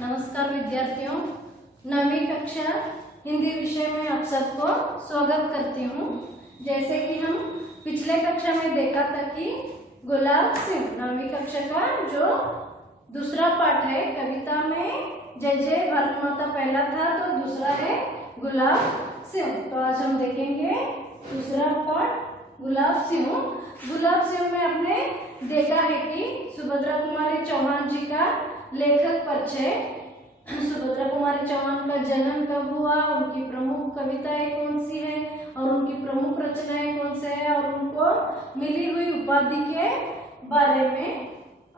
नमस्कार विद्यार्थियों, 9वीं कक्षा हिंदी विषय में आप सबको स्वागत करती हूँ। जैसे कि हम पिछले कक्षा में देखा था कि गुलाब सिंह 9वीं कक्षा का जो दूसरा पाठ है, कविता में जय जय भारत माता पहला था, तो दूसरा है गुलाब सिंह। तो आज हम देखेंगे दूसरा पाठ गुलाब सिंह। गुलाब सिंह में आपने देखा है कि सुभद्रा कुमारी चौहान जी का लेखक परिचय। सुभद्रा कुमारी चौहान का जन्म कब हुआ, उनकी प्रमुख कविताएं कौन सी है और उनकी प्रमुख रचनाएं कौन से है, और उनको मिली हुई उपाधि के बारे में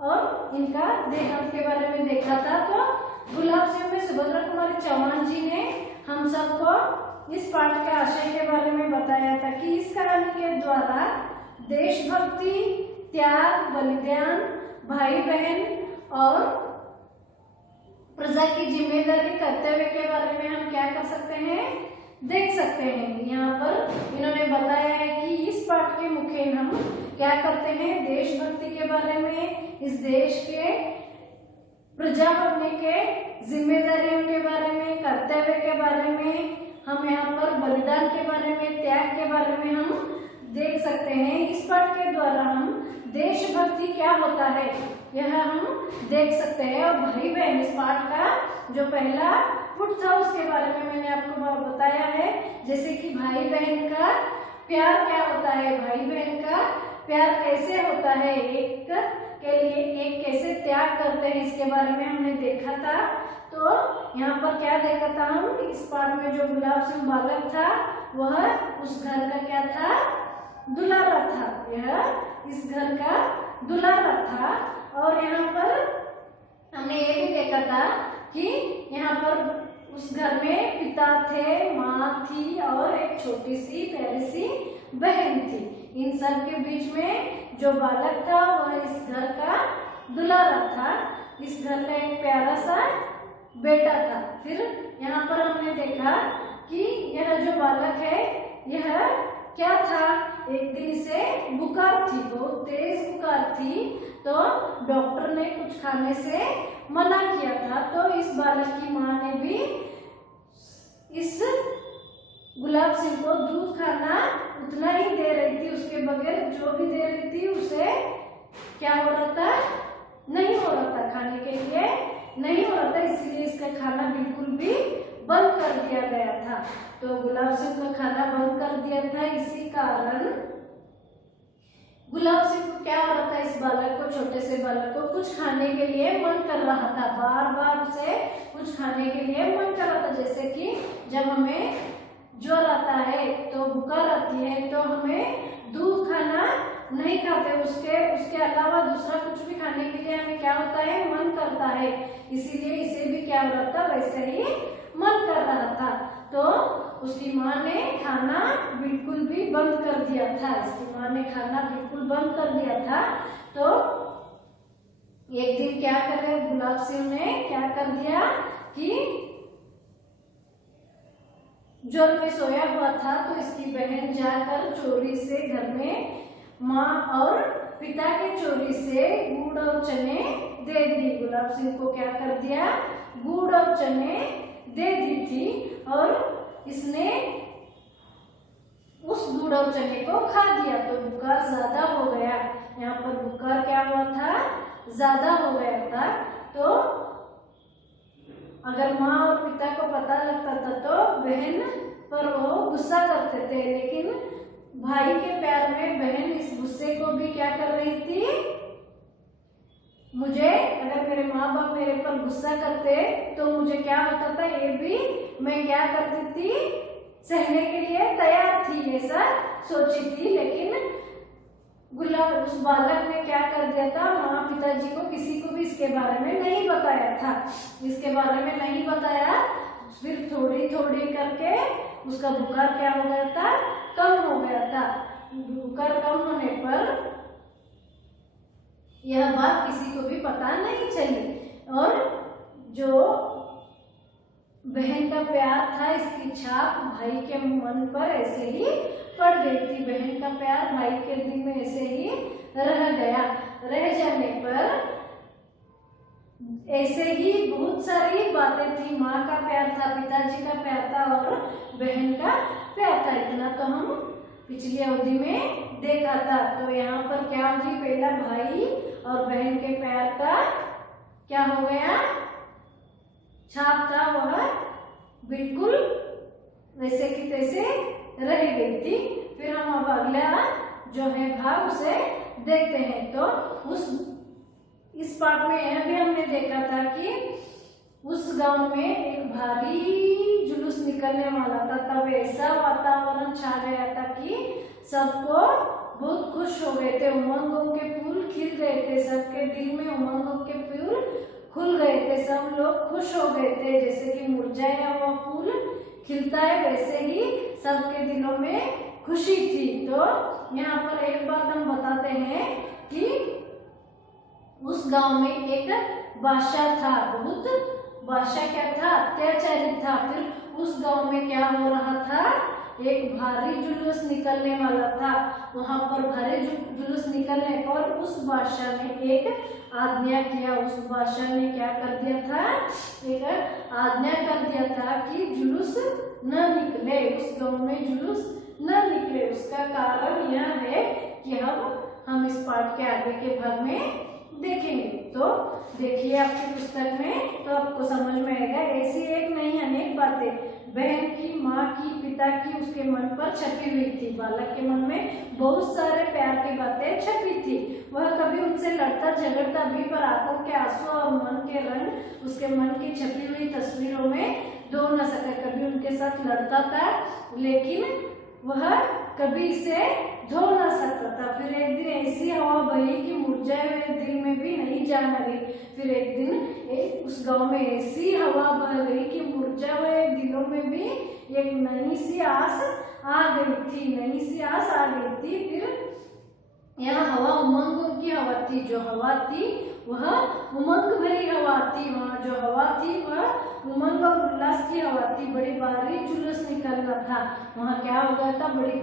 और इनका देहांत के बारे में देखा था। तो गुलाब सिंह में सुभद्रा कुमारी चौहान जी ने हम सबको इस पाठ के आशय के बारे में बताया था कि इस कहानी के द्वारा देशभक्ति, त्याग, बलिदान, भाई बहन और प्रजा की जिम्मेदारी, कर्तव्य के बारे में हम क्या कर सकते हैं, देख सकते हैं। यहाँ पर इन्होंने बताया है कि इस पाठ के मुख्य हम क्या करते हैं, देशभक्ति के बारे में, इस देश के प्रजा बनने के जिम्मेदारियों के बारे में, कर्तव्य के बारे में, हम यहाँ पर बलिदान के बारे में, त्याग के बारे में हम देख सकते हैं। इस पाठ के द्वारा हम देशभक्ति क्या होता है यह हम देख सकते हैं। और भाई बहन, इस पाठ का जो पहला पुट था उसके बारे में मैंने आपको बताया है। जैसे कि भाई बहन का प्यार क्या होता है, भाई बहन का प्यार कैसे होता है, एक के लिए एक कैसे त्याग करते हैं, इसके बारे में हमने देखा था। तो यहाँ पर क्या देखा था हम, इस पाठ में जो गुलाब सिंह बालक था वह उस घर का क्या था, दुलारा था। यह इस घर का दुलारा था। और यहाँ पर हमने ये भी देखा था कि यहाँ पर उस घर में पिता थे, माँ थी और एक छोटी सी प्यारी सी बहन थी। इन सब के बीच में जो बालक था वह इस घर का दुलारा था, इस घर का एक प्यारा सा बेटा था। फिर यहाँ पर हमने देखा कि यह जो बालक है यह क्या था, एक दिन से बुखार थी, बहुत तेज बुखार थी। तो डॉक्टर ने कुछ खाने से मना किया था। तो इस बालक की माँ ने भी इस गुलाब सिंह को दूध खाना उतना ही दे रही थी, उसके बगैर जो भी दे रही थी उसे क्या हो रहा था, नहीं हो रहा था, खाने के लिए नहीं हो रहा था, इसलिए इसका खाना बिल्कुल भी बंद कर दिया गया था। तो गुलाब सिंह का खाना बंद कर दिया था। इसी कारण गुलाब सिंह को क्या हो रहा था, इस बालक को, छोटे से बालक को कुछ खाने के लिए मन कर रहा था, बार बार उसे कुछ खाने के लिए मन कर रहा था। जैसे कि जब हमें ज्वर आता है तो बुखार आती है तो हमें दूध खाना नहीं खाते, उसके अलावा दूसरा कुछ भी खाने के लिए हमें क्या होता है, मन करता है। इसीलिए इसे भी क्या हो रहा था, वैसे ही मन कर रहा था। तो उसकी माँ ने खाना बिल्कुल भी बंद कर दिया था, इसकी माँ ने खाना बिल्कुल बंद कर दिया था। तो एक दिन क्या करे, गुलाब सिंह ने क्या कर दिया कि ज्वर में सोया हुआ था तो इसकी बहन जाकर चोरी से घर में माँ और पिता के चोरी से गुड़ और चने दे दी। गुलाब सिंह को क्या कर दिया, गुड़ और चने दे दी थी और इसने उस गुड़ और चने को खा दिया। तो बुखार ज्यादा हो गया, यहाँ पर बुखार क्या हुआ था, ज्यादा हो गया था। तो अगर माँ और पिता को पता लगता था तो बहन पर वो गुस्सा करते थे, लेकिन भाई के प्यार में बहन इस गुस्से को भी क्या कर रही थी, मुझे अगर मेरे माँ बाप मेरे पर गुस्सा करते तो मुझे क्या होता था, ये भी मैं क्या करती थी, सहने के लिए तैयार थी, ऐसा सोची थी। लेकिन उस बालक ने क्या कर दिया था, माँ पिताजी को किसी को भी इसके बारे में नहीं बताया था, इसके बारे में नहीं बताया। फिर थोड़ी थोड़ी करके उसका बुखार क्या हो गया था, कम हो गया था। बुखार कम होने पर यह बात किसी को भी पता नहीं चली और जो बहन का प्यार था इसकी छाप भाई के मन पर ऐसे ही पड़ गई थी। बहन का प्यार भाई के दिल में ऐसे ही रह गया। रह जाने पर ऐसे ही बहुत सारी बातें थी। माँ का प्यार था, पिताजी का प्यार था और बहन का प्यार था। इतना तो हम पिछली अवधि में देखा था। तो यहाँ पर क्या होगी, पहला भाई और बहन के प्यार का क्या हो गया, छाप था, वह बिल्कुल वैसे की तैसे रह गई थी। फिर हम अब अगला जो है भाग उसे देखते हैं। तो इस पार्ट में यह भी हमने देखा था कि उस गांव में एक भारी जुलूस निकलने वाला था। तब ऐसा वातावरण छा गया था कि सबको बहुत खुश हो गए थे, उमंगों के फूल खिल गए थे, सबके दिल में उमंगों के फूल खुल गए थे, सब लोग खुश हो गए थे। जैसे कि मुरझाया हुआ फूल खिलता है, वैसे ही सबके दिलों में खुशी थी। तो यहाँ पर एक बात हम बताते हैं कि उस गांव में एक बादशाह था। बहुत बादशाह क्या था, अत्याचारी था। फिर उस गांव में क्या हो रहा था, एक भारी जुलूस निकलने वाला था। वहां पर भारी जुलूस निकलने पर उस बादशाह ने एक आज्ञा किया। उस बादशाह ने क्या कर दिया था, एक आज्ञा कर दिया था कि जुलूस न निकले, उस गांव में जुलूस न निकले। उसका कारण यह है कि हम इस पाठ के आगे के भाग में देखेंगे। तो देखिए आपकी पुस्तक में, तो आपको समझ में आएगा। ऐसी एक नहीं अनेक बातें बहन की, माँ की, पिता की उसके मन पर छपी हुई थी। बालक के मन में बहुत सारे प्यार की बातें छपी थी। वह कभी उनसे लड़ता झगड़ता भी, पर आंखों के आंसू और मन के रंग उसके मन की छपी हुई तस्वीरों में धो न सका। कभी उनके साथ लड़ता था, लेकिन वह कभी इसे धो न सकता था। फिर एक दिन ऐसी हवा बही कि मुरझाए हुए दिल में भी नहीं जान रही। फिर एक दिन उस गांव में ऐसी हवा बह गई कि मुरझाए हुए दिलों में भी एक नई सी आस आ गई थी, नई सी आस आ गई थी। फिर यह हवा उमंगों की हवा थी। जो हवा थी वह उमंग भरी हवा थी। वहाँ जो हवा थी वह उमंग और उल्लास की हवा थी। बड़ी भारी जुलूस निकलना था। वहाँ क्या हो गया था, बड़ी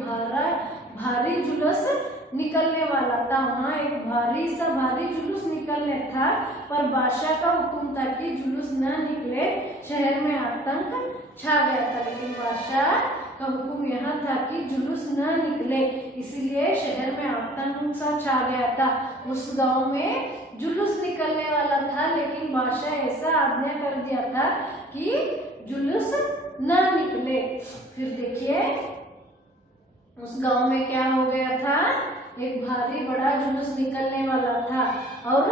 भारी जुलूस निकलने वाला था। वहाँ एक भारी जुलूस निकलने था, पर बादशाह का हुक्म था कि जुलूस न निकले। शहर में आतंक छा गया था, लेकिन बादशाह का हुक्म यह था कि जुलूस न निकले, इसीलिए शहर में आतंक सा छा गया था। उस गांव में जुलूस निकलने वाला था, लेकिन बादशाह ऐसा आज्ञा कर दिया था कि जुलूस न निकले। फिर देखिए उस गांव में क्या हो गया था, एक भारी बड़ा जुलूस निकलने वाला था और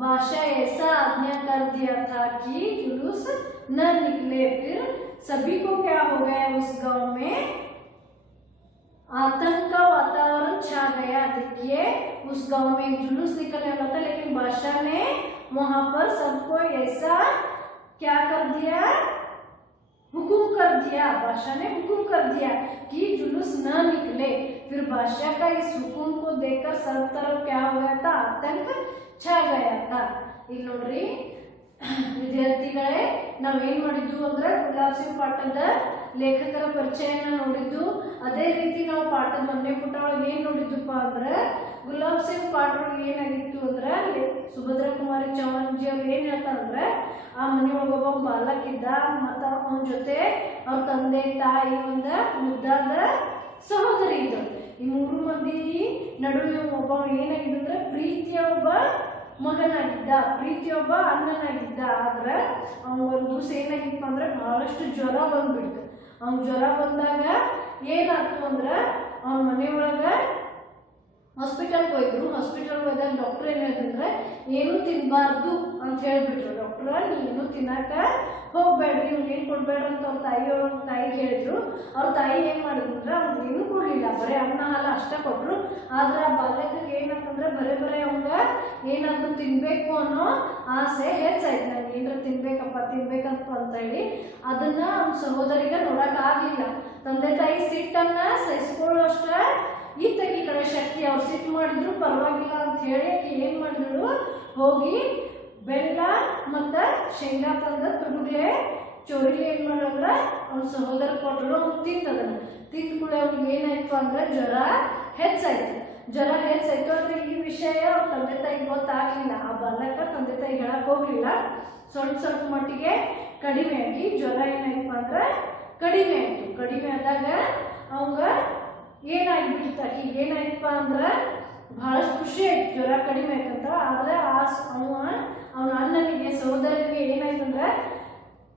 बादशाह ऐसा आज्ञा कर दिया था कि जुलूस न निकले। फिर सभी को क्या हो गया, उस गांव में आतंक का वातावरण छा गया। देखिए उस गांव में एक जुलूस निकलने वाला था, लेकिन बादशाह ने वहां पर सबको ऐसा क्या कर दिया, हुकुम कर दिया। बादशाह ने हुकुम कर दिया कि जुलूस न निकले। फिर बादशाह का इस हुकुम को देखकर सब तरफ क्या हो गया था, आतंक छा गया था। ಇಲ್ಲಿ ನೋಡ್ರಿ ವಿದ್ಯಾರ್ಥಿಗಳೇ, ನಾವೇನ್ ಮಾಡಿದ್ವು ಅಂದ್ರೆ ಗುಲಾಬ್ ಸಿಂಗ್ ಪಾಟದ ಲೇಖಕರ ಪರಿಚಯನ ನೋಡಿದ್ದು. ಅದೇ ರೀತಿ ನಾವು ಪಾಠದ ಮೊನ್ನೆ ಪುಟ ಒಳಗೆ ಏನ್ ನೋಡಿದ್ವಪ್ಪ ಅಂದ್ರೆ, ಗುಲಾಬ್ ಸಿಂಗ್ ಪಾಠ ಒಳಗೆ ಏನಾಗಿತ್ತು ಅಂದ್ರೆ, ಸುಭದ್ರಾ ಕುಮಾರಿ ಚೌಹಾಣ್ ಜಿ ಅವ್ರು ಏನ್ ಹೇಳ್ತಾರಂದ್ರೆ, ಆ ಮನೆಯೊಳಗೆ ಒಬ್ಬ ಬಾಲಕ ಇದ್ದ, ಮತ್ತ ಅವನ ಜೊತೆ ಅವ್ರ ತಂದೆ ತಾಯಿ ಒಂದ ಮುದ್ದಾದ ಸಹೋದರಿ ಇದ್ದರು. ಈ ಮೂರು ಮಂದಿ ನಡುವೆ ಒಬ್ಬ ಏನಾಗಿದ್ದಂದ್ರೆ ಪ್ರೀತಿಯ ಒಬ್ಬ ಮಗನಾಗಿದ್ದ, ಪ್ರೀತಿಯೊಬ್ಬ ಅಣ್ಣನಾಗಿದ್ದ. ಆದ್ರೆ ಅವ್ನ ಒಂದು ದಿವಸ ಏನಾಗಿತ್ತು ಅಂದ್ರೆ ಬಹಳಷ್ಟು ಜ್ವರ ಬಂದ್ಬಿಡ್ತು. ಅವ್ನ ಜ್ವರ ಬಂದಾಗ ಏನಾಯ್ತು ಅಂದ್ರೆ ಅವನ ಮನೆಯೊಳಗ ಹಾಸ್ಪಿಟಲ್ಗೆ ಹೋಯ್ತು. ಹಾಸ್ಪಿಟಲ್ ಹೋದಾಗ ಡಾಕ್ಟರ್ ಏನ್ ಹೇಳಿದ್ರೆ, ಏನು ತಿನ್ಬಾರ್ದು ಅಂತ ಹೇಳ್ಬಿಟ್ರು. ಡಾಕ್ಟರ್ ನೀನು ತಿನ್ನಕ ಹೋಗ್ಬೇಡ್ರಿ, ಇವ್ನಿಗೆ ಏನು ಕೊಡ್ಬೇಡ್ರಿ ಅಂತ ಅವ್ರ ತಾಯಿಗೆ ಹೇಳಿದ್ರು. ಅವ್ರ ತಾಯಿ ಏನ್ ಮಾಡಿದ್ರು ಅಂದ್ರೆ ಅವ್ನಿಗೆ ಏನು ಕೊಡ್ಲಿಲ್ಲ, ಬರೀ ಅನ್ನ ಹಾಲು ಅಷ್ಟೇ ಕೊಟ್ರು. ಆದ್ರೆ ಆ ಬಾಲ್ಯಕ್ಕೆ ಏನಂತಂದ್ರೆ ಬರೇ ಅವಂಗ ಏನಾದ್ರು ತಿನ್ಬೇಕು ಅನ್ನೋ ಆಸೆ ಹೆಚ್ಚಾಯ್ತು. ನಂಗೆ ಏನಾದ್ರು ತಿನ್ಬೇಕಂತ ಅಂತ ಹೇಳಿ ಅದನ್ನ ಅವ್ನ ಸಹೋದರಿಗೆ ನೋಡಕ್ ಆಗ್ಲಿಲ್ಲ. ತಂದೆ ತಾಯಿ ಸಿಟ್ಟನ್ನ ಸಹಿಸ್ಕೊಳ್ಳೋ ಅಷ್ಟ ಈತಗಿ ಕಡೆ ಶಕ್ತಿ. ಅವ್ರು ಸಿಟ್ಟು ಮಾಡಿದ್ರು ಪರವಾಗಿಲ್ಲ ಅಂತ ಹೇಳಿ ಏನ್ ಮಾಡಿದ್ರು, ಹೋಗಿ ಬೆಲ್ಲ ಮತ್ತ ಶೇಂಗಾ ತಂದ ತುಡುಗ್ಲೆ ಚೋರಿಲಿ ಏನ್ ಮಾಡಿದ್ರ ಅವ್ನ ಸಹೋದರ ಕೊಟ್ಟರು. ಅವ್ನು ತಿಂದದನ್ನ ತಿಂದ್ಕೂಳೆ ಅವ್ನಿಗೆ ಏನಾಯ್ತು ಅಂದ್ರೆ ಜ್ವರ ಹೆಚ್ಚಾಯ್ತು. ಅಂದ್ರೆ ಇಲ್ಲಿ ವಿಷಯ ಅವ್ರ ತಂದೆ ತಾಯಿಗೆ ಗೊತ್ತಾಗಲಿಲ್ಲ. ಆ ಬಾಲಕ ತಂದೆ ತಾಯಿ ಹೇಳಕ್ ಹೋಗ್ಲಿಲ್ಲ. ಸ್ವಲ್ಪ ಮಟ್ಟಿಗೆ ಕಡಿಮೆ ಆಗಿ ಜ್ವರ ಏನಾಯ್ತಪ್ಪ ಅಂದ್ರೆ ಕಡಿಮೆ ಆಯ್ತು. ಕಡಿಮೆ ಆದಾಗ ಅವಂಗ ಏನಾಗ್ಬಿಡ್ತು, ಆಕಿಗೆ ಏನಾಯ್ತಪ್ಪ ಅಂದ್ರೆ ಬಹಳಷ್ಟು ಖುಷಿ ಆಯ್ತು ಜ್ವರ ಕಡಿಮೆ ಆಯ್ತಂತ. ಆದ್ರೆ ಅವನ ಅಣ್ಣನಿಗೆ ಸಹೋದರನಿಗೆ ಏನಾಯ್ತಂದ್ರೆ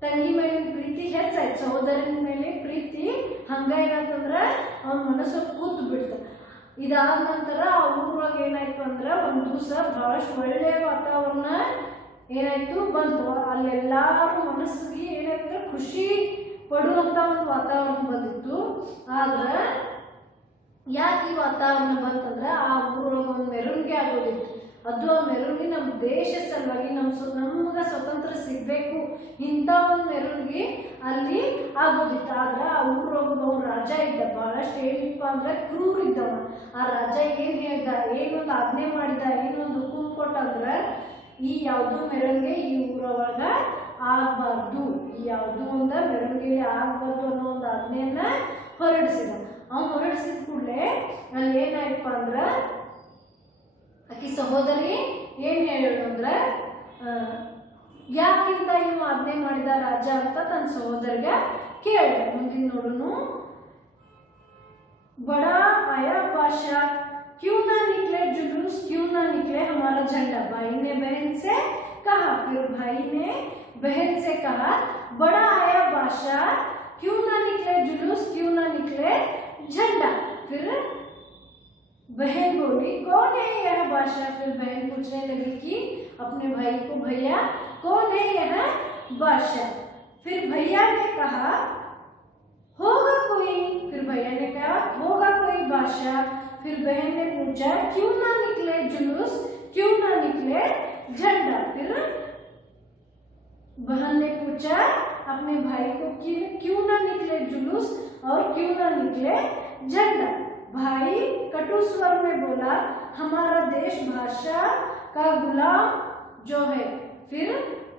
ತಂಗಿ ಮೇಲೆ ಪ್ರೀತಿ ಹೆಚ್ಚಾಯ್ತು, ಸಹೋದರನ ಮೇಲೆ ಪ್ರೀತಿ ಹಂಗ ಏನಾಯ್ತಂದ್ರೆ ಅವನ ಮನಸ್ಸು ಕೂತು ಬಿಡ್ತು. ಇದಾದ ನಂತರ ಆ ಊರೊಳಗೆ ಏನಾಯ್ತು ಅಂದ್ರೆ ಒಂದು ದಿವಸ ಬಹಳಷ್ಟು ಒಳ್ಳೆಯ ವಾತಾವರಣ ಏನಾಯ್ತು ಬಂತು. ಅಲ್ಲೆಲ್ಲಾರು ಮನಸ್ಸಿಗೆ ಏನಾಯ್ತು ಖುಷಿ ಪಡುವಂತ ಒಂದು ವಾತಾವರಣ ಬಂದಿತ್ತು. ಆದ್ರೆ ಯಾಕೆ ಈ ವಾತಾವರಣ ಬಂತಂದ್ರೆ ಆ ಊರೊಳಗೆ ಒಂದು ಮೆರವಣಿಗೆ ಆಗೋದಿತ್ತು. ಅದು ಆ ಮೆರವಣಿಗೆ ನಮ್ಮ ದೇಶ ಸಲುವಾಗಿ ನಮ್ಗೆ ಸ್ವತಂತ್ರ ಸಿಗ್ಬೇಕು ಇಂಥ ಒಂದು ಮೆರವಣಿಗೆ ಅಲ್ಲಿ ಆಗೋದಿತ್ತು. ಆದ್ರೆ ಆ ಊರೊಳಗೆ ರಾಜ ಇದ್ದ, ಬಹಳಷ್ಟು ಏನಿಪ್ಪ ಅಂದ್ರೆ ಕ್ರೂರ ಇದ್ದವ. ಆ ರಾಜ ಏನ್ ಹೇಳ್ದ, ಏನೊಂದು ಆಜ್ಞೆ ಮಾಡಿದ, ಏನೊಂದು ಹುಕುಂ ಕೊಟ್ಟ ಅಂದ್ರೆ ಈ ಯಾವುದೋ ಮೆರವಣಿಗೆ ಈ ಊರೊಳಗ ಆಗ್ಬಾರ್ದು, ಈ ಯಾವುದೋ ಒಂದು ಮೆರವಣಿಗೆ ಆಗ್ಬಾರ್ದು ಅನ್ನೋ ಒಂದು ಆಜ್ಞೆಯನ್ನ ಹೊರಡಿಸಿದ. ಅವ್ನು ಹೊರಡಿಸಿದ ಕೂಡಲೇ ಅಲ್ಲಿ ಏನಾಯ್ತಪ್ಪ ಅಂದ್ರ ಆಕಿ ಸಹೋದರಿ ಏನ್ ಹೇಳಿದ್ರು ಅಂದ್ರೆ ಯಾಕಿಂತ ಇನ್ನು ಆಜ್ಞೆ ಮಾಡಿದ ರಾಜ ಅಂತ ತನ್ನ ಸಹೋದರಿಗೆ ಕೇಳ. ಮುಂದಿನ ನೋಡುನು. बड़ा आया बादशाह, क्यों ना निकले जुलूस, क्यों ना निकले हमारा झंडा। भाई ने बहन से कहा, फिर भाई ने बहन से कहा, बड़ा आया बादशाह, क्यों ना निकले जुलूस, क्यों ना निकले झंडा। फिर बहन बोली, कौन है यह बादशाह। फिर बहन पूछने लगी कि अपने भाई को, भैया कौन है यह बादशाह। फिर भैया ने कहा, होगा कोई। फिर भैया ने कहा, होगा कोई बादशाह। फिर बहन ने पूछा, क्यों ना निकले जुलूस, क्यों ना निकले झंडा। फिर बहन ने पूछा अपने भाई को कि क्यों ना निकले जुलूस और क्यों ना निकले झंडा। भाई कटु स्वर में बोला, हमारा देश बादशाह का गुलाम जो है। फिर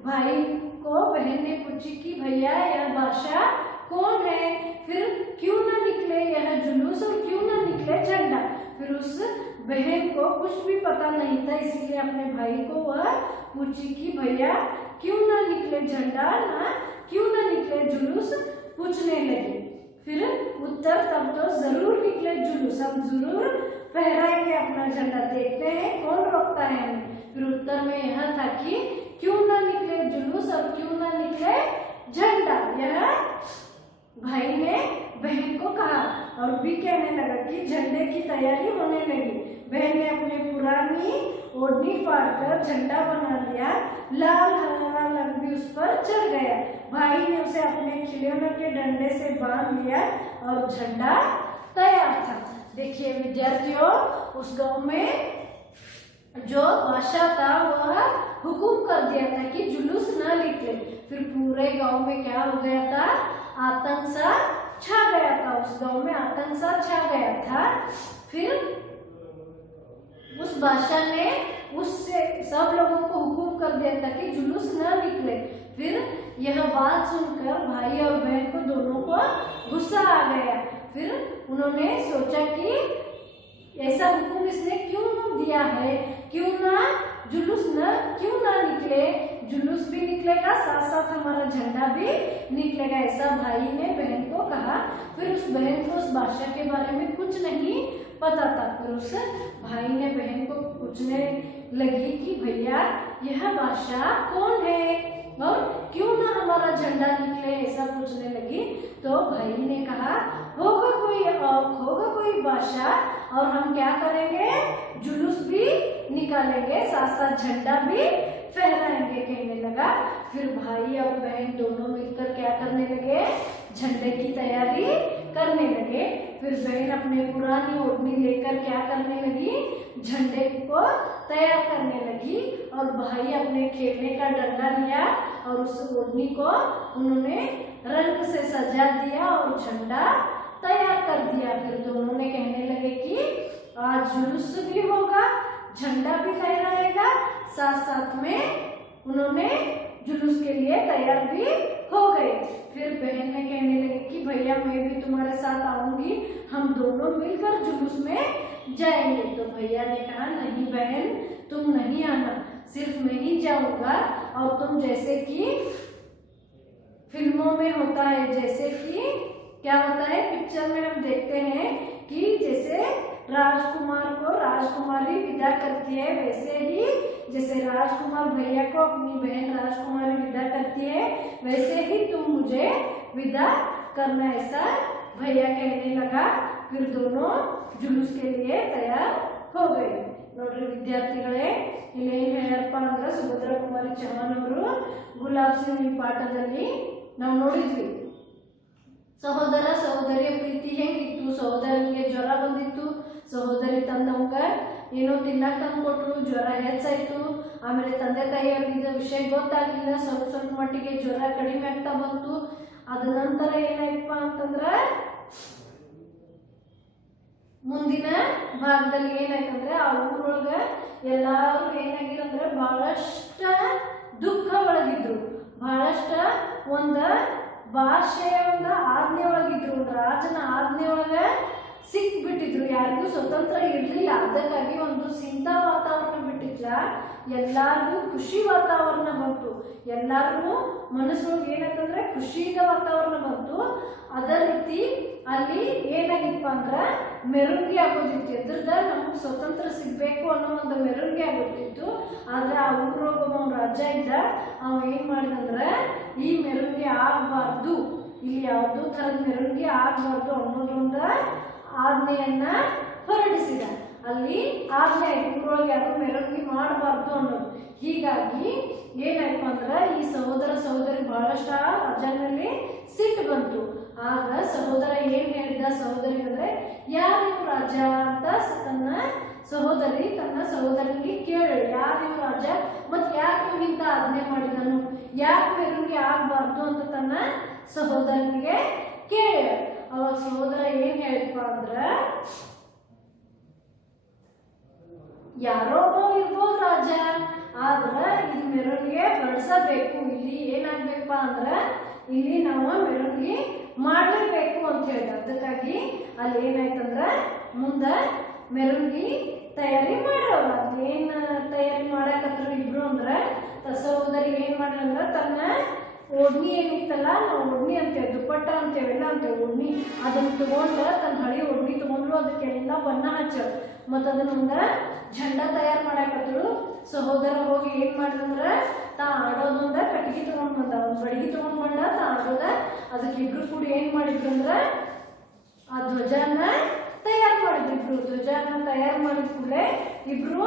भाई को बहन ने पूछी कि भैया यह बादशाह कौन है। फिर क्यों ना निकले यह जुलूस और क्यों ना निकले झंडा। फिर उस बहन को कुछ भी पता नहीं था, इसलिए अपने भाई को वह पूछी कि भैया क्यों ना निकले झंडा, ना क्यों ना निकले जुलूस पूछने लगी। फिर उत्तर, तब तो जरूर निकले जुलूस, हम जरूर फहराएंगे अपना झंडा, देखते हैं कौन रोकता है हमें। फिर उत्तर में यह था कि क्यों ना निकले जुलूस और क्यों ना निकले झंडा। यह भाई ने बहन को कहा और भी कहने लगा कि झंडे की तैयारी होने लगी। बहन ने अपने पुरानी ओढ़नी फाड़कर झंडा बना लिया, लाल हरा रंग भी उस पर चढ़ गया। भाई ने उसे अपने खिलौने के डंडे से बांध लिया और झंडा तैयार था। देखिए विद्यार्थियों, उस गांव में जो बादशाह था वह हुकुम कर दिया था कि जुलूस न निकले। फिर पूरे गांव में क्या हो गया था, आतंक सा छा गया था। उस गांव में आतंक सा छा गया था। फिर उस बादशाह ने उससे सब लोगों को हुकुम कर दिया था कि जुलूस न निकले। फिर यह बात सुनकर भाई और बहन को दोनों को गुस्सा आ गया। फिर उन्होंने सोचा कि ऐसा हुकुम इसने क्यों दिया है, क्यों ना जुलूस क्यों ना निकले, जुलूस भी निकलेगा साथ साथ हमारा झंडा भी निकलेगा। ऐसा भाई ने बहन को कहा। फिर उस बहन को उस बादशाह के बारे में कुछ नहीं पता था। फिर उस भाई ने बहन को पूछने लगी कि भैया यह बादशाह कौन है और क्यों ना हमारा झंडा निकले, ऐसा पूछने लगी। तो भाई ने कहा, होगा कोई बादशाह और हम क्या करेंगे, जुलूस भी निकालेंगे साथ साथ झंडा भी फहराएंगे, कहने लगा। फिर भाई और बहन दोनों मिलकर क्या करने लगे, झंडे की तैयारी करने लगे। फिर बहन अपने पुरानी ओढ़नी लेकर क्या करने लगी, झंडे को तैयार करने लगी। और भाई अपने खेलने का डंडा लिया और उस ओढ़नी को उन्होंने रंग से सजा दिया और झंडा तैयार कर दिया। फिर दोनों ने कहने लगे कि आज जुलूस भी होगा, झंडा भी लहराएगा, साथ साथ में उन्होंने जुलूस के लिए तैयार भी हो गए। फिर बहन ने कहने लगी कि भैया मैं भी तुम्हारे साथ आऊंगी, हम दोनों मिलकर जुलूस में जाएंगे। तो भैया ने कहा नहीं बहन, तुम नहीं आना, सिर्फ मैं ही जाऊंगा। और तुम जैसे कि फिल्मों में होता है, जैसे कि क्या होता है पिक्चर में हम देखते हैं कि जैसे राजकुमार को राजकुमारी विदा करती है, वैसे ही जैसे राजकुमार भैया को अपनी बहन राजकुमारी विदा करती है, वैसे ही तुम मुझे विदा करना, ऐसा भैया कहने लगा। फिर दोनों जुलूस के लिए तैयार हो गए। ನೋಡ್ರಿ ವಿದ್ಯಾರ್ಥಿಗಳೇ, ಇಲ್ಲಿ ಏನ್ ಹೇಳ್ಯಾರಪ್ಪ ಅಂದ್ರೆ ಸುಭದ್ರಾ ಕುಮಾರಿ ಚೌಹಾಣ್ ಅವರು ಗುಲಾಬ್ ಸಿಂಗ್ ಈ ಪಾಠದಲ್ಲಿ ನಾವು ನೋಡಿದ್ವಿ ಸಹೋದರ ಸಹೋದರಿಯ ಪ್ರೀತಿ ಹೆಂಗಿತ್ತು. ಸಹೋದರನಿಗೆ ಜ್ವರ ಬಂದಿತ್ತು, ಸಹೋದರಿ ತಂದವಂಗ ಏನೋ ತಿನ್ನಕ್ ತಂದು ಕೊಟ್ರು, ಜ್ವರ ಹೆಚ್ಚಾಯ್ತು. ಆಮೇಲೆ ತಂದೆ ತಾಯಿಯವ್ರಿಗೆ ವಿಷಯ ಗೊತ್ತಾಗಿಲ್ಲ, ಸ್ವಲ್ಪ ಸ್ವಲ್ಪ ಮಟ್ಟಿಗೆ ಜ್ವರ ಕಡಿಮೆ ಆಗ್ತಾ ಬಂತು. ಅದ ನಂತರ ಏನಾಯ್ತಪ್ಪ ಅಂತಂದ್ರ ಮುಂದಿನ ಭಾಗದಲ್ಲಿ ಏನಾಯ್ತಂದ್ರೆ ಆ ಊರೊಳಗ ಎಲ್ಲಾರು ಏನಾಗಿರಂದ್ರೆ ಬಹಳಷ್ಟ ದುಃಖ ಒಳಗಿದ್ರು, ಬಹಳಷ್ಟ ಒಂದ ಭಾಷೆಯ ಒಂದು ಆಜ್ಞೆ ಒಳಗಿದ್ರು, ರಾಜನ ಆಜ್ಞೆ ಒಳಗ ಸಿಕ್ಬಿಟ್ಟಿದ್ರು, ಯಾರಿಗೂ ಸ್ವತಂತ್ರ ಇರ್ಲಿಲ್ಲ. ಅದಕ್ಕಾಗಿ ಒಂದು ಸಿಂತ ವಾತಾವರಣ ಬಿಟ್ಟಿದ್ಲ, ಎಲ್ಲಾರ್ಗೂ ಖುಷಿ ವಾತಾವರಣ ಬಂತು. ಎಲ್ಲಾರ್ಗೂ ಮನಸ್ಸೊಳಗೆ ಏನಾಯ್ತಂದ್ರೆ ಖುಷಿಯಿಂದ ವಾತಾವರಣ ಬಂತು. ಅದೇ ರೀತಿ ಅಲ್ಲಿ ಏನಾಗಿತ್ತಪ್ಪ ಅಂದ್ರ ಮೆರವಣಿಗೆ ಆಗೋದಿತ್ತು, ಎದ್ರದ ನಮ್ಗೆ ಸ್ವತಂತ್ರ ಸಿಗ್ಬೇಕು ಅನ್ನೋ ಒಂದು ಮೆರವಣಿಗೆ ಆಗೋದಿತ್ತು. ಆದ್ರೆ ಆ ಊರೊಳಗ ಒಬ್ಬ ರಾಜ ಇದ್ದ, ಅವ ಏನ್ ಮಾಡಿದಂದ್ರ ಈ ಮೆರವಣಿಗೆ ಆಗಬಾರ್ದು, ಇಲ್ಲಿ ಯಾವುದೋ ಥರದ ಮೆರವಣಿಗೆ ಆಗಬಾರ್ದು ಅನ್ನೋದೊಂದ ಆಜ್ಞೆಯನ್ನ ಹೊರಡಿಸಿದ. ಅಲ್ಲಿ ಆಜ್ಞೆ ಊರೊಳಗೆ ಯಾರು ಮೆರವಣಿಗೆ ಮಾಡಬಾರ್ದು ಅನ್ನೋದು. ಹೀಗಾಗಿ ಏನಾಯ್ತು ಅಂದ್ರೆ ಈ ಸಹೋದರ ಸಹೋದರಿ ಬಹಳಷ್ಟ ರಾಜನಲ್ಲಿ ಸಿಟ್ಟು ಬಂತು. ಆಗ ಸಹೋದರ ಏನ್ ಹೇಳಿದ ಸಹೋದರಿಗೆ, ಯಾರು ರಾಜ ಅಂತ ತನ್ನ ಸಹೋದರನಿಗೆ ಕೇಳಿ, ಯಾರು ರಾಜ, ಮತ್ ಯಾಕೆ ಇಂತ ಆಜ್ಞೆ ಮಾಡಿದನು, ಯಾಕೆ ಮೆರವಣಿಗೆ ಆಗಬಾರ್ದು ಅಂತ ತನ್ನ ಸಹೋದರನಿಗೆ ಕೇಳಿ. ಅವಾಗ ಸಹೋದರ ಏನ್ ಹೇಳಿದ್ಪ ಅಂದ್ರ, ಯಾರೋ ಇರ್ಬೋದು ರಾಜ, ಆದ್ರ ಇದು ಮೆರವಣಿಗೆ ಹೊರಡಿಸಬೇಕು, ಇಲ್ಲಿ ಏನಾಗ್ಬೇಕಪ್ಪ ಅಂದ್ರ ಇಲ್ಲಿ ನಾವು ಮೆರವಣಿಗೆ ಮಾಡಲೇಬೇಕು ಅಂತ ಹೇಳಿದ. ಅದಕ್ಕಾಗಿ ಅಲ್ಲಿ ಏನಾಯ್ತಂದ್ರ ಮುಂದ ಮೆರವಣಿಗೆ ತಯಾರಿ ಮಾಡೋರು. ಅದೇನ್ ತಯಾರಿ ಮಾಡಕತ್ರು ಇಬ್ರು ಅಂದ್ರ ಸಹೋದರಿ ಏನ್ ಮಾಡ್ರಂದ್ರ ತನ್ನ ಓಡ್ನಿ ಏನಿತ್ತಲ್ಲ, ನಾವು ಓಡ್ನಿ ಅಂತೇವೆ, ದುಪ್ಪಟ್ಟ ಅಂತೇವೆಲ್ಲ ಅಂತೇವೆ, ಓಡ್ನಿ ಅದನ್ನ ತಗೊಂಡ ತನ್ನ ಹಳಿ ಓಡ್ನಿ ತಗೊಂಡ್ರು, ಅದಕ್ಕೆಲ್ಲ ಬಣ್ಣ ಹಚ್ಚರು. ಮತ್ತ ಅದನ್ನ ಝಂಡಾ ತಯಾರು ಮಾಡಾಕತ್ರು. ಸಹೋದರ ಹೋಗಿ ಏನ್ ಮಾಡಿದಂದ್ರ ತಾ ಆಡೋದೊಂದ ಕಟ್ಟಿಗೆ ತಗೊಂಡ್ ಬಂದ, ಒಂದ್ ಬಡಗಿ ತಗೊಂಡ್ ಬಂದ, ತಾ ಆಡೋದ. ಅದಕ್ಕೆ ಇಬ್ರು ಕೂಡಿ ಏನ್ ಮಾಡಿದ್ರು ಅಂದ್ರ ಆ ಧ್ವಜನ ತಯಾರು ಮಾಡಿದ್ರು. ಧ್ವಜನ ತಯಾರು ಮಾಡಿದ ಕೂಡಲೇ ಇಬ್ರು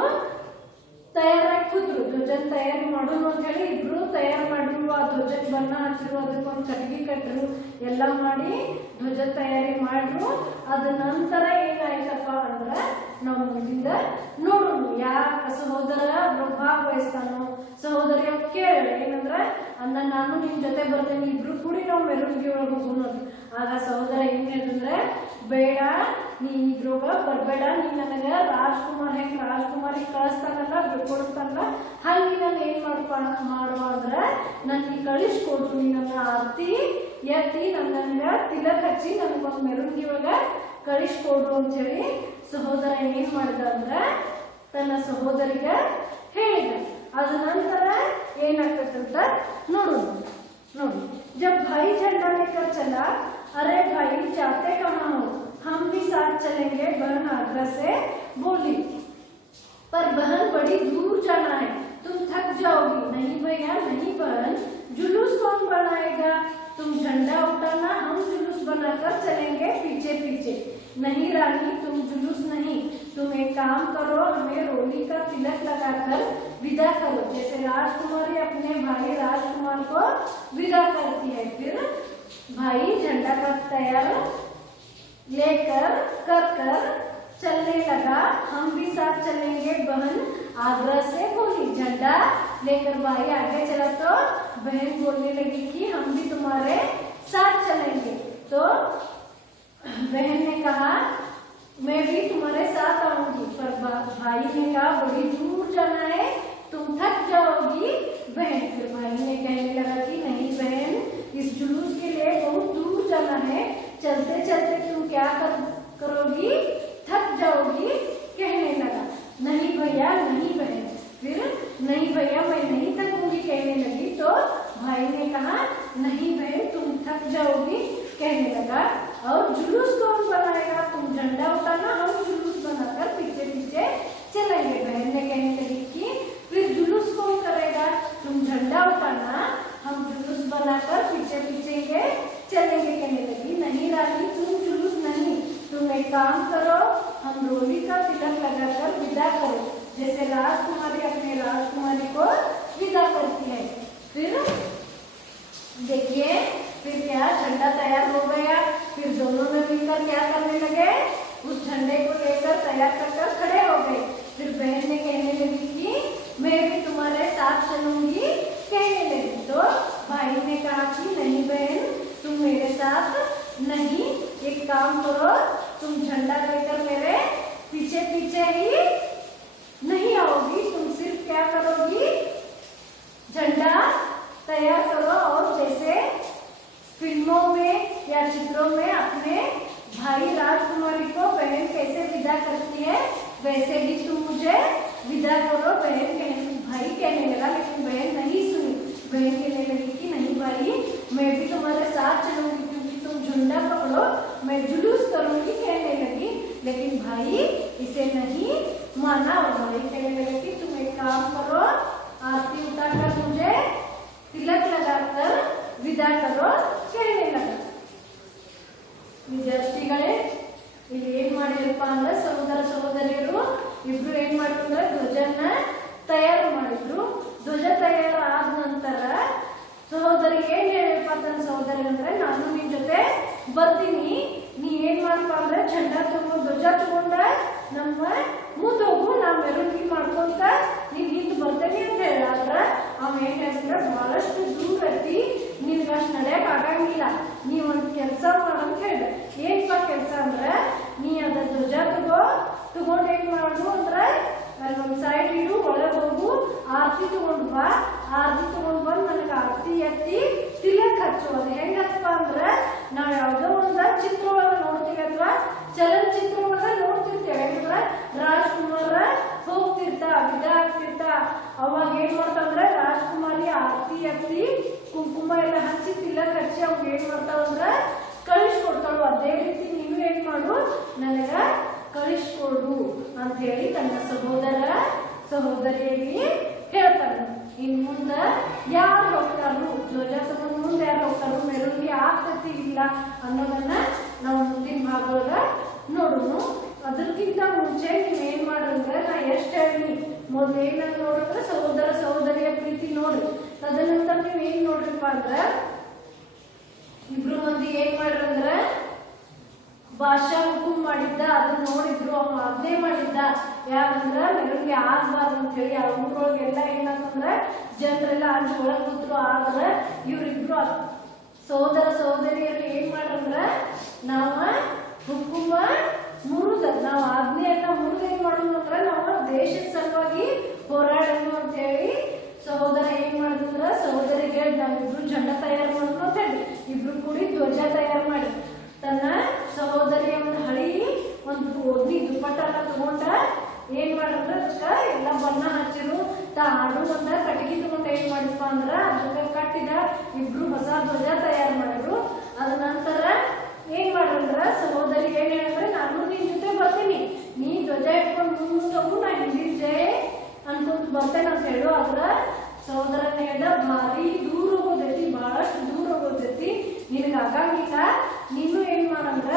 ತಯಾರಾಗಿ ಕೂತ್ರು. ಧ್ವಜನ ತಯಾರಿ ಮಾಡೋದು ಅಂತ ಹೇಳಿ ಇಬ್ರು ತಯಾರು ಮಾಡಿದ್ರು. ಆ ಧ್ವಜಕ್ಕೆ ಬಣ್ಣ ಹಚ್ಚರು, ಅದಕ್ಕೊಂದು ಕಟ್ಟಿಗೆ ಕಟ್ಟರು, ಎಲ್ಲ ಮಾಡಿ ಧ್ವಜ ತಯಾರಿ ಮಾಡಿದ್ರು. ಅದ ನಂತರ ಏನಾಯ್ತಪ್ಪ ಅಂದ್ರ ನಾವು ಮುಂದಿಂದ ನೋಡೋಣ ಯಾಕ ಸಹೋದರ ಭಾಗವಹಿಸ್ತಾನೋ. ಸಹೋದರಿ ಕೇಳ ಏನಂದ್ರ ಅಂದ ನಾನು ನಿಮ್ ಜೊತೆ ಬರ್ತೇನೆ, ಇಬ್ರು ಕೂಡಿ ನಾವು ಮೆರವಣಿಗೆ ಒಳಗೆ ಹೋಗೋಣ. ಆಗ ಸಹೋದರ ಏನ್ ಹೇಳಿದ್ರೆ, ಬೇಡ ನೀ ಇದ್ರೊಳಗ ಬರ್ಬೇಡ, ನೀ ನನಗ ರಾಜ್ಕುಮಾರ್ ಹೆಂಗ್ ರಾಜ್ಕುಮಾರಿ ಕಳಿಸ್ತಾನಲ್ಲ ಬಿಡ್ಕೊಡಿಸ್ತಾನಲ್ಲ ಹಂಗೆ ನಾನು ಏನ್ ಮಾಡುವ ಅಂದ್ರ ನನ್ಗೆ ಕಳಿಸ್ಕೊಡು, ನೀ ನನ್ನ ಆರ್ತಿ ಎತ್ತಿ ನನ್ನ ತಿಲಕ್ ಹಚ್ಚಿ ನನಗೊಂದು ಮೆರವಣಿಗೆ ಒಳಗ ಕಳಿಸ್ಕೊಡು ಅಂತ ಹೇಳಿ ಸಹೋದರ ಏನ್ ಮಾಡಿದ ಅಂದ್ರ ತನ್ನ ಸಹೋದರಿಗ ಹೇಳಿದ. ಅದ ನಂತರ ಏನಾಗ್ತದಂತ ನೋಡು. जब भाई झंडा लेकर चला, अरे भाई जाते कहाँ हो, हम भी साथ चलेंगे, बहन आग्रह से बोली। पर बहन बड़ी दूर जाना है, तुम थक जाओगी। नहीं भैया नहीं बहन, जुलूस कौन बनाएगा, तुम झंडा उठाना, हम जुलूस बनाकर चलेंगे पीछे पीछे। नहीं रानी तुम जुलूस नहीं, तुम एक काम करो, हमें रोली का तिलक लगाकर विदा करो, जैसे राजकुमारी अपने भाई राजकुमार को विदा करती है। फिर भाई झंडा का तैयार लेकर कर चलने लगा, हम भी साथ चलेंगे, बहन आग्रह से बोली। झंडा लेकर भाई आगे चला तो बहन बोलने लगी कि हम भी तुम्हारे साथ चलेंगे। तो बहन ने कहा मैं भी तुम्हारे साथ आऊंगी, पर भाई ने कहा बड़ी दूर जाना है, तुम थक जाओगी बहन। फिर भाई ने कहने लगा कि नहीं बहन, इस जुलूस के लिए बहुत दूर जाना है, चलते चलते तुम क्या करोगी, थक जाओगी। नहीं बहन तुम थक जाओगी कहने लगा। और जुलूस कौन बनाएगा, तुम झंडा उठाना, हम जुलूस बनाकर पीछे पीछे चलेंगे। बहन ने कहने लगी कि फिर जुलूस कौन करेगा, तुम झंडा उठाना, हम जुलूस बनाकर पीछे पीछे चलेंगे कहने लगी। नहीं रानी तुम जुलूस नहीं, तुम एक काम करो, हम रोली का तिलक लगाकर विदा करो, जैसे राजकुमारी अपने राजकुमारी को विदा करती है। फिर देखिए फिर क्या झंडा तैयार हो गया। फिर दोनों ने मिलकर क्या करने लगे, उस झंडे को लेकर तैयार कर खड़े हो गए। फिर बहन ने कहने लगी कि मैं भी तुम्हारे साथ चलूंगी कहने लगी। तो भाई ने कहा कि नहीं बहन तुम मेरे साथ नहीं, एक काम करो, तुम झंडा लेकर मेरे पीछे पीछे ही नहीं आओगी, तुम सिर्फ क्या करोगी, झंडा तैयार करो और जैसे फिल्मों में या चित्रों में अपने भाई राजकुमारी को बहन कैसे विदा करती है वैसे ही तुम मुझे विदा करो। भाई कहने लगा, लेकिन बहन नहीं सुनी। बहन कहने लगी कि नहीं भाई मैं भी तुम्हारे साथ चलूंगी, क्योंकि तुम झंडा पकड़ो मैं जुलूस करूंगी कहने लगी। लेकिन भाई इसे नहीं माना और भाई कहने लगे कि तुम एक काम करो, आरती उतारकर मुझे तिलक लगाकर विदा करो कहने लगा। ವಿದ್ಯಾರ್ಥಿಗಳೇ ಇಲ್ಲಿ ಏನ್ ಮಾಡಿರಪ್ಪ ಅಂದ್ರೆ ಸಹೋದರ ಸಹೋದರಿಯರು ಇಬ್ರು ಏನ್ ಮಾಡಿದ್ರು ಅಂದ್ರೆ ಧ್ವಜನ ತಯಾರು ಮಾಡಿದ್ರು। ಧ್ವಜ ತಯಾರು ಆದ ನಂತರ ಸಹೋದರಿ ಏನ್ ಹೇಳಿರಪ್ಪ ತನ್ನ ಸಹೋದರಿ ಅಂದ್ರೆ ನಾನು ನಿನ್ ಜೊತೆ ಬರ್ತೀನಿ, ನೀ ಏನ್ ಮಾಡಪ್ಪ ಅಂದ್ರೆ ಝಂಡಾ ತಗೊಂಡು ಧ್ವಜ ತಗೊಂಡ ನಮ್ಮ ಮುಂದೆ ಹೋಗು, ನಾ ಮೆರವಣಿಗೆ ಮಾಡ್ಕೊಂತ ನೀನ್ ಹಿಂದ್ ಬರ್ತೇನೆ ಅಂತ ಹೇಳಿದ್ರ ಅವ ಏನ್ ಹೇಳಿದ್ರೆ ಬಹಳಷ್ಟು ದೂರ ಐತಿ, ನಿನ್ಗೆ ಅಷ್ಟು ನಡೆಯಕ್ ಆಗಂಗಿಲ್ಲ, ನೀ ಒಂದ್ ಕೆಲ್ಸ ಮಾಡಂತ ಹೇಳ। ಏನ್ಪಾ ಕೆಲ್ಸ ಅಂದ್ರೆ ನೀ ಅದ ಧ್ವಜ ತಗೊಂಡ್ ಏನ್ ಮಾಡು ಅಂದ್ರೆ ಅಲ್ಲಿ ಒಂದ್ ಸೈಡ್ ಇಡು, ಒಳಗ್ ಹೋಗು, ಆರತಿ ತಗೊಂಡ್ ಬಾ, ಆರತಿ ತಗೊಂಡ್ ಬಂದ್ ನನಗೆ ಆರತಿ ಎತ್ತಿ ತಿಲಕ್ ಹಚ್ಚು। ಅದು ಹೆಂಗಪ್ಪ ಅಂದ್ರೆ ನಾವ್ ಯಾವ್ದೋ ಒಂದ ಚಿತ್ರ ಒಳಗ ನೋಡ್ತೀವಿ ಅಥವಾ ಚಲನಚಿತ್ರ ಒಳಗ ನೋಡ್ತಿರ್ತೇವೆ, ಯಾಕಂದ್ರೆ ರಾಜ್ಕುಮಾರ ಹೋಗ್ತಿರ್ತಾ ವಿದಾ ಆಗ್ತಿರ್ತಾ ಅವಾಗ ಏನ್ ಮಾಡ್ತಾವಂದ್ರೆ ರಾಜ್ಕುಮಾರಿ ಆರತಿ ಎತ್ತಿ ಕುಂಕುಮ ಎಲ್ಲ ಹಚ್ಚಿ ತಿಲಕ್ ಹಚ್ಚಿ ಅವ್ಗ ಏನ್ ಮಾಡ್ತಾವಂದ್ರ ಕಳಿಸ್ಕೊಡ್ತಾಳು। ಅದೇ ರೀತಿ ನೀವು ಏನ್ ಮಾಡು ನನಗ ಕಳಿಸ್ಕೊಡು ಅಂತ ಹೇಳಿ ತನ್ನ ಸಹೋದರ ಸಹೋದರಿಯಲ್ಲಿ ಹೇಳ್ತಾನೆ। ಇನ್ ಮುಂದ ಯಾರು ಹೋಗ್ತಾರು, ಧ್ವಜ ತಗೊಂಡು ಮುಂದೆ ಯಾರು ಹೋಗ್ತಾರು, ಮೆರವಣಿಗೆ ಆಗ್ತತಿ ಇಲ್ಲ ಅನ್ನೋದನ್ನ ನಾವು ಮುಂದಿನ ಭಾಗದೊಳಗ ನೋಡೋಣ। ಅದಕ್ಕಿಂತ ಮುಂಚೆ ನೀವ್ ಏನ್ ಮಾಡ್ರಂದ್ರೆ ನಾ ಎಷ್ಟ್ ಹೇಳಿ ಮೊದ್ಲು ಏನಂತ ನೋಡಿದ್ರೆ ಸಹೋದರ ಸಹೋದರಿಯ ಪ್ರೀತಿ ನೋಡ್ರಿ, ತದನಂತರ ನೀವ್ ಏನ್ ನೋಡ್ರಿಪ್ಪ ಅಂದ್ರ ಇಬ್ರು ಮಂದಿ ಏನ್ ಮಾಡ್ರಂದ್ರ ಭಾಷಾ ಹುಕುಂ ಮಾಡಿದ್ದ, ಅದನ್ನ ನೋಡಿದ್ರು, ಅವ ಆಜ್ಞೆ ಮಾಡಿದ್ದ, ಯಾಕಂದ್ರ ಮೆರವಣಿಗೆ ಆಗ್ಬಾರ್ದು ಅಂತ ಹೇಳಿ। ಆ ಊರೊಳಗೆಲ್ಲ ಏನಂತಂದ್ರ ಜನರೆಲ್ಲ ಅಂಜು ಒಳಗ್ ಕೂತ್ರು, ಆದ್ರ ಇವ್ರಿಬ್ರು ಸಹೋದರ ಸಹೋದರಿಯರು ಏನ್ ಮಾಡ್ರಂದ್ರ ನಾವ ಹುಕುಮ ಮುರುದ, ನಾವು ಆಜ್ಞೆಯನ್ನ ಮುರಿದು ಏನ್ ಮಾಡೋದು ಅಂದ್ರೆ ನಾವು ದೇಶದ ಸಲುವಾಗಿ ಹೋರಾಡೋಣ ಅಂತ ಹೇಳಿ ಸಹೋದರ ಏನ್ ಮಾಡಿದ್ರ ಸಹೋದರಿಗೆ ಹೇಳಿ ನಾವಿಬ್ರು ಝಂಡ ತಯಾರು ಮಾಡೋಣ ಅಂತ ಹೇಳಿ ಇಬ್ರು ಕೂಡಿ ಧ್ವಜ ತಯಾರು ಮಾಡಿ ತನ್ನ ಸಹೋದರಿಯ ಒಂದು ಹಳಿ ಒಂದು ಓದ್ನಿ ದುಪ್ಪಟ್ಟನ್ನ ತಗೊಂಡ ಏನ್ ಮಾಡಿದ್ರ ಅದಕ್ಕ ಎಲ್ಲ ಬಣ್ಣ ಹಚ್ಚಿರು, ಆಡು ಒಂದ ಕಟಗಿ ತಗೊಂಡ ಏನ್ ಮಾಡಿದ್ಪ ಅಂದ್ರ ಅದಕ್ಕ ಕಟ್ಟಿದ ಇಬ್ರು ಹೊಸ ಧ್ವಜ ತಯಾರು ಮಾಡಿದ್ರು। ಅದ ನಂತರ ಏನ್ ಮಾಡ್ರಂದ್ರ ಸಹೋದರಿ ಏನ್ ಹೇಳಿದ್ರೆ ನಾನು ನಿನ್ ಜೊತೆ ಬರ್ತೀನಿ, ನೀ ಧ್ವಜ ಇಟ್ಕೊಂಡು ಮುಂದೋಗು, ನಾ ಹಿಂದಿನ ಜಯ ಅನ್ಕೊಂತ ಬರ್ತೇನೆ ಅಂತ ಹೇಳು। ಅದ್ರ ಸಹೋದರನ ಹೇಳ್ದ ಭಾರಿ ದೂರ ಹೋಗೋದೈತಿ, ಬಹಳಷ್ಟು ದೂರ ಹೋಗೋದೈತಿ, ನಿನಗ ಆಗಂಗಿಲ್ಲ, ನೀನು ಏನ್ ಮಾಡಂದ್ರ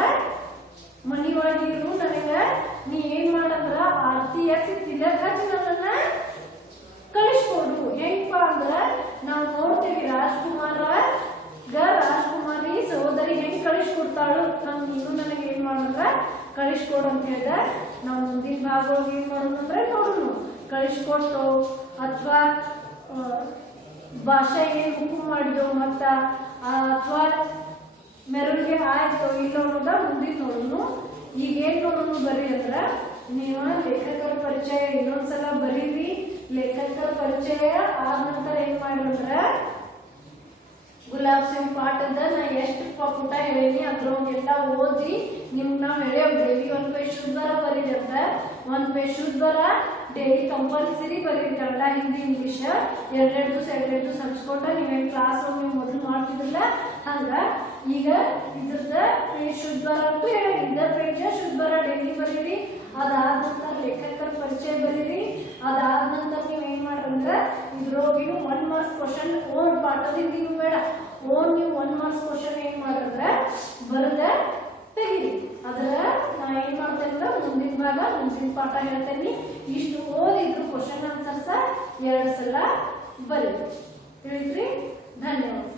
ಮನಿ ಒಳಗಿರು, ನನಗ ನೀ ಏನ್ ಮಾಡಂದ್ರ ಆರತಿ ಎತ್ತಿ ತಿಲಕ್ ಹಚ್ಚಿ ನನ್ನನ್ನ ಕಳಿಸ್ಕೊಡು। ಹೆಂಗಪ್ಪ ಅಂದ್ರ ನಾವ್ ನೋಡ್ತೇವಿ ರಾಜ್ಕುಮಾರಿ ಸಹೋದರಿ ಹೆಂಗ್ ಕಳಿಸ್ಕೊಡ್ತಾಳು, ನೀನು ನನಗೆ ಏನ್ ಮಾಡಂದ್ರ ಕಳಿಸ್ಕೊಡು ಅಂತ ಹೇಳ್ದ। ನಾವ್ ಮುಂದಿನ ಭಾಗವಾಗಿ ಏನ್ ಮಾಡೋಣ ಅಂದ್ರೆ ನೋಡೋಣ, ಕಳಿಸ್ಕೊಟ್ಟು ಅಥವಾ ಭಾಷೆ ಏನ್ ಹುಕುಂ ಮಾಡಿದೋ ಮತ್ತ ಅಥವಾ ಮೆರವಣಿಗೆ ಆಯ್ತು ಇಲ್ಲ ಅನ್ನೋದ ಮುಂದಿನ ನೋಡೋಣ। ಈಗ ಏನ್ ನೋಡೋಣ ಬರೀ ಅಂದ್ರ ನೀವ ಲೇಖಕರ ಪರಿಚಯ ಇನ್ನೊಂದ್ಸಲ ಬರೀರಿ। ಲೇಖಕರ ಪರಿಚಯ ಆದ ನಂತರ ಏನ್ ಮಾಡಿದ್ರ ಗುಲಾಬ್ ಸಿಂಗ್ ಪಾಠದ ನಾ ಎಷ್ಟು ಪುಟ ಹೇಳೀನಿ ಅದ್ರೊಳಗೆಲ್ಲ ಓದಿ ನಿಮ್ಗೆ ನಾವ್ ಹೇಳೇವ್ ಡೈಲಿ ಒಂದ್ ಪೇಜ್ ಶುದ್ಧರ ಬರೀರಿ ಅಂತ, ಒಂದ್ ಪೇಜ್ ಶುದ್ಧರ ಡೈಲಿ ಕಂಪಲ್ಸರಿ ಬರೀರಿ ಕನ್ನಡ ಹಿಂದಿ ಇಂಗ್ಲಿಷ್ ಎರಡೆರಡು ದಿವಸ ಹಚ್ಕೊಂಡ್ರೆ ನೀವೇನು ಕ್ಲಾಸ್ ನೀವು ಮೊದಲು ಮಾಡ್ತಿದ್ರಲ್ಲ ಹಂಗ ಈಗ ಇದ್ರದ ಪೇಜ್ ಶುದ್ಧ ಬರ ಅಂತೂ ಹೇಳಿ ಇದ್ದ ಪೇಜ್ ಶುದ್ಧ ಬರ ಡೈಲಿ ಬರೀರಿ. ಅದಾದ ನಂತರ ಲೇಖಕರ ಪರಿಚಯ ಬರೀರಿ. ಅದಾದ ನಂತರ ನೀವು ಏನ್ ಮಾಡ್ರಂದ್ರೆ ಇದ್ರೊಳಗಿನ 1 ಮಾರ್ಕ್ಸ್ ಕ್ವಶನ್ ಓನ್ ಪಾಠದಿಂದ ನೀವು ಬೇಡ ಓನ್ ನೀವು 1 ಮಾರ್ಕ್ಸ್ ಕ್ವಶನ್ ಏನ್ ಮಾಡ್ರಂದ್ರೆ ಬರದ ತೆಗೀರಿ. ಅದರ ನಾ ಏನ್ ಮಾಡ್ತೇನೆ ಮುಂದಿನ ಭಾಗ ಮುಂದಿನ ಪಾಠ ಹೇಳ್ತೇನೆ. ಇಷ್ಟು ಓದಿದ್ರು ಕ್ವಶನ್ ಆನ್ಸರ್ಸ್ 2 ಸಲ ಬರೀರಿ. ತಿಳಿದ್ರಿ? ಧನ್ಯವಾದ.